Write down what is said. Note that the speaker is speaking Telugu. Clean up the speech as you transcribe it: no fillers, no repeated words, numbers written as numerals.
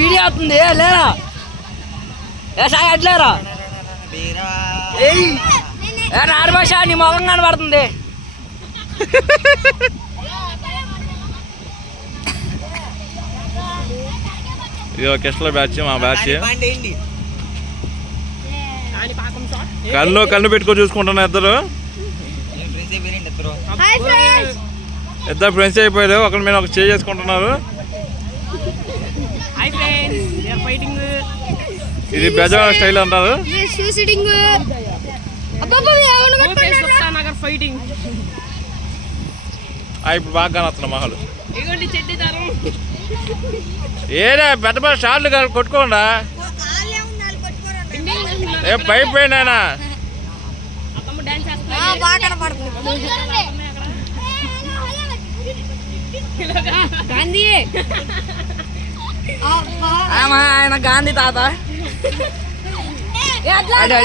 వీడియో అవుతుంది లేరా సాయి అట్లేరా నారు భాష నీ మొహం కనబడుతుంది. ఇది కిష్ల బ్యాచ్ మా బ్యాచ్. కళ్ళు పెట్టుకొని చూసుకుంటున్నా ఇద్దరు ఫ్రెండ్స్ అయిపోయారు. ఒకరి మీద ఒక చేయి చేసుకుంటున్నారు. ఇది బెజవాడ స్టైల్ అంటారు. ఇప్పుడు బాగా కానొస్తున్నా మహాలు. ఏరా పెద్ద పెద్ద షార్ట్లు కొట్టుకోండా ఏ పైప్ పోయింది ఆయన. ఆయన గాంధీ తాత అదే